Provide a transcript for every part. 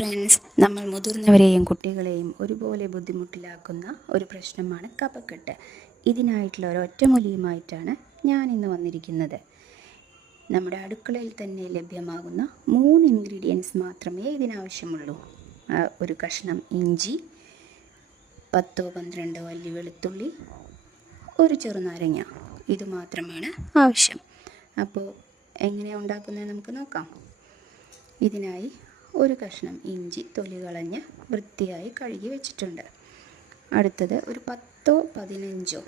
Friends നമ്മൾ മുതിർന്നവരെയും കുട്ടികളെയും ഒരുപോലെ ബുദ്ധിമുട്ടിലാക്കുന്ന ഒരു പ്രശ്നമാണ് കഫക്കെട്ട്. ഇതിനായിട്ടുള്ള ഒരു ഒറ്റമൂലിയുമായിട്ടാണ് ഞാൻ ഇന്ന് വന്നിരിക്കുന്നത്. നമ്മുടെ അടുക്കളയിൽ തന്നെ ലഭ്യമാകുന്ന മൂന്ന് ഇൻഗ്രീഡിയൻസ് മാത്രമേ ഇതിനാവശ്യമുള്ളൂ. ഒരു കഷ്ണം ഇഞ്ചി പത്തോ പന്ത്രണ്ടോ അല്ലി വെളുത്തുള്ളി ഒരു ചെറുനാരങ്ങ. ഇത് മാത്രമാണ് ആവശ്യം. അപ്പോൾ എങ്ങനെയാണ് ഉണ്ടാക്കുന്നത് നമുക്ക് നോക്കാം. ഇതിനായി ഒരു കഷ്ണം ഇഞ്ചി തൊലി കളഞ്ഞ് വൃത്തിയായി കഴുകി വെച്ചിട്ടുണ്ട്. അടുത്തത് ഒരു പത്തോ പതിനഞ്ചോ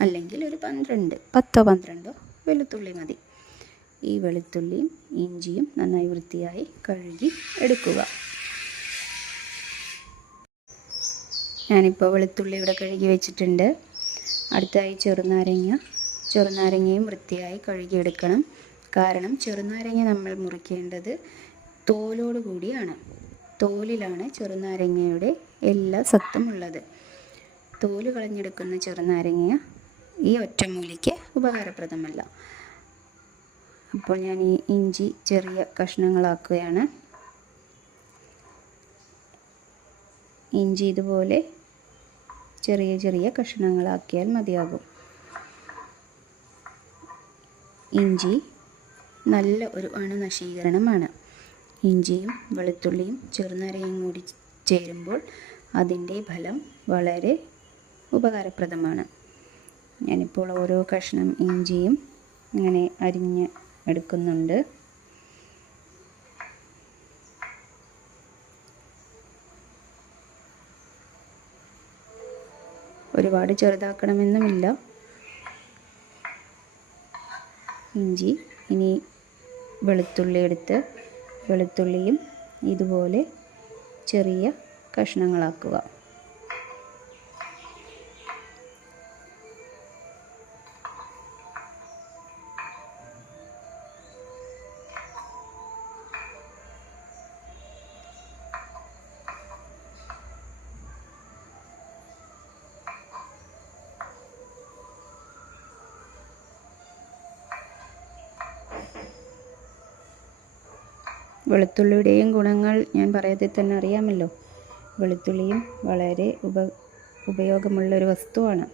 അല്ലെങ്കിൽ ഒരു പന്ത്രണ്ട് പത്തോ പന്ത്രണ്ടോ വെളുത്തുള്ളി മതി. ഈ വെളുത്തുള്ളിയും ഇഞ്ചിയും നന്നായി വൃത്തിയായി കഴുകി എടുക്കുക. ഞാനിപ്പോൾ വെളുത്തുള്ളി ഇവിടെ കഴുകി വെച്ചിട്ടുണ്ട്. അടുത്തായി ചെറുനാരങ്ങ ചെറുനാരങ്ങയും വൃത്തിയായി കഴുകിയെടുക്കണം കാരണം ചെറുനാരങ്ങ നമ്മൾ മുറിക്കേണ്ടത് തോലോട് കൂടിയാണ്. തോലിലാണ് ചെറുനാരങ്ങയുടെ എല്ലാ സത്തും ഉള്ളത് തോൽ കളഞ്ഞെടുക്കുന്ന ചെറുനാരങ്ങ ഈ ഒറ്റമൂലിക്ക് ഉപകാരപ്രദമല്ല. അപ്പോൾ ഞാൻ ഈ ഇഞ്ചി ചെറിയ കഷ്ണങ്ങളാക്കുകയാണ്. ഇഞ്ചി ഇതുപോലെ ചെറിയ ചെറിയ കഷ്ണങ്ങളാക്കിയാൽ മതിയാകും. ഇഞ്ചി നല്ല ഒരു അണുനശീകരണമാണ്. ഇഞ്ചിയും വെളുത്തുള്ളിയും ചെറുനാരങ്ങയും കൂടി ചേരുമ്പോൾ അതിന്റെ ഫലം വളരെ ഉപകാരപ്രദമാണ്. ഞാനിപ്പോൾ ഓരോ കഷ്ണം ഇഞ്ചിയും ഇങ്ങനെ അരിഞ്ഞ് എടുക്കുന്നുണ്ട്. ഒരുപാട് ചെറുതാക്കണമെന്നുമില്ല. ഇഞ്ചി ഇനി വെളുത്തുള്ളി എടുത്ത് വെളുത്തുള്ളിയും ഇതുപോലെ ചെറിയ കഷ്ണങ്ങളാക്കുക. വെളുത്തുള്ളിയുടെയും ഗുണങ്ങൾ ഞാൻ പറയാതെ തന്നെ അറിയാമല്ലോ. വെളുത്തുള്ളിയും വളരെ ഉപ ഉപയോഗമുള്ള ഒരു വസ്തുവാണ്.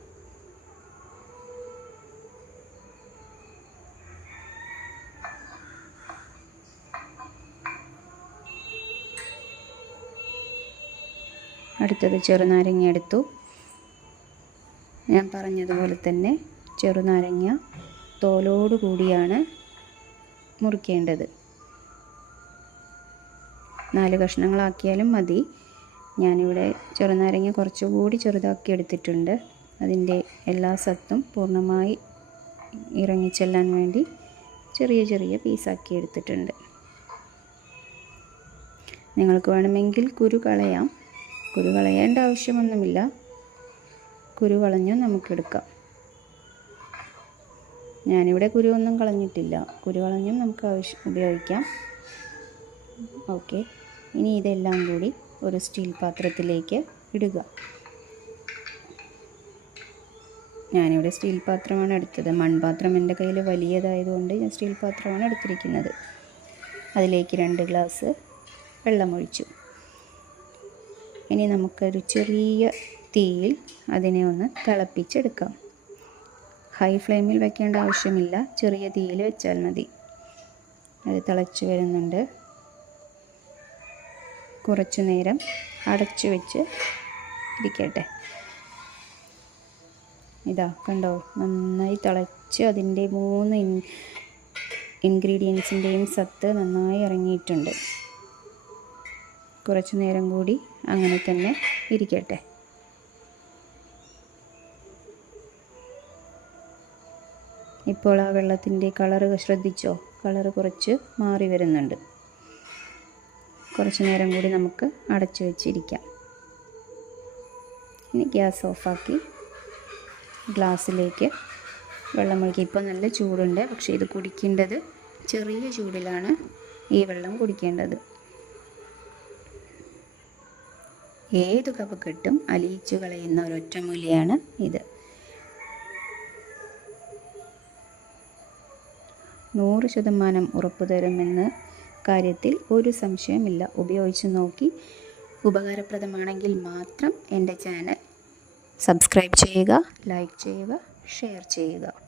അടുത്തത് ചെറുനാരങ്ങ എടുത്തു. ഞാൻ പറഞ്ഞതുപോലെ തന്നെ ചെറുനാരങ്ങ തോലോടു കൂടിയാണ് മുറിക്കേണ്ടത്. നാല് കഷ്ണങ്ങളാക്കിയാലും മതി. ഞാനിവിടെ ചെറുനാരങ്ങ കുറച്ചുകൂടി ചെറുതാക്കി എടുത്തിട്ടുണ്ട്. അതിന്റെ എല്ലാ സത്തും പൂർണമായി ഇറങ്ങിച്ചെല്ലാൻ വേണ്ടി ചെറിയ ചെറിയ പീസാക്കി എടുത്തിട്ടുണ്ട്. നിങ്ങൾക്ക് വേണമെങ്കിൽ കുരു കളയാം. കുരു കളയേണ്ട ആവശ്യമൊന്നുമില്ല. കുരു കളഞ്ഞു നമുക്കെടുക്കാം. ഞാനിവിടെ കുരു ഒന്നും കളഞ്ഞിട്ടില്ല. കുരു കളഞ്ഞും നമുക്ക് ആവശ്യം ഉപയോഗിക്കാം. ഓക്കെ. ഇനി ഇതെല്ലാം കൂടി ഒരു സ്റ്റീൽ പാത്രത്തിലേക്ക് ഇടുക. ഞാനിവിടെ സ്റ്റീൽ പാത്രമാണ് എടുത്തത്. മൺപാത്രം എന്റെ കയ്യിൽ വലിയതായതുകൊണ്ട് ഞാൻ സ്റ്റീൽ പാത്രമാണ് എടുത്തിരിക്കുന്നത്. അതിലേക്ക് രണ്ട് ഗ്ലാസ് വെള്ളമൊഴിച്ചു. ഇനി നമുക്കൊരു ചെറിയ തീയിൽ അതിനെ ഒന്ന് തിളപ്പിച്ചെടുക്കാം. ഹൈ ഫ്ലെയിമിൽ വെക്കേണ്ട ആവശ്യമില്ല. ചെറിയ തീയിൽ വെച്ചാൽ മതി. അത് തിളച്ച് വരുന്നുണ്ട്. കുറച്ചു നേരം അടച്ചു വെച്ച് ഇരിക്കട്ടെ. ഇതാ കണ്ടോ? നന്നായി തിളച്ച് അതിന്റെ മൂന്ന് ഇൻ ഇൻഗ്രീഡിയൻസിന്റെയും സത്ത് നന്നായി ഇറങ്ങിയിട്ടുണ്ട്. കുറച്ചു നേരം കൂടി അങ്ങനെ തന്നെ ഇരിക്കട്ടെ. ഇപ്പോൾ ആ വെള്ളത്തിന്റെ കളറ് ശ്രദ്ധിച്ചോ? കളറ് കുറച്ച് മാറി വരുന്നുണ്ട്. കുറച്ച് നേരം കൂടി നമുക്ക് അടച്ചു വെച്ചിരിക്കാം. ഇനി ഗ്യാസ് ഓഫാക്കി ഗ്ലാസ്സിലേക്ക് വെള്ളം ഒഴുകി ഇപ്പോൾ നല്ല ചൂടുണ്ട് പക്ഷേ ഇത് കുടിക്കേണ്ടത് ചെറിയ ചൂടിലാണ് ഈ വെള്ളം കുടിക്കേണ്ടത്. ഏത് കപ്പ് കിട്ടും അലിയിച്ചു കളയുന്ന ഒരൊറ്റമൂലിയാണ് ഇത്. നൂറ് ശതമാനം ഉറപ്പ് തരുമെന്ന് അക്കാര്യത്തിൽ ഒരു സംശയമില്ല. ഉപയോഗിച്ച് നോക്കി. ഉപകാരപ്രദമാണെങ്കിൽ മാത്രം എന്റെ ചാനൽ സബ്സ്ക്രൈബ് ചെയ്യുക ലൈക്ക് ചെയ്യുക ഷെയർ ചെയ്യുക.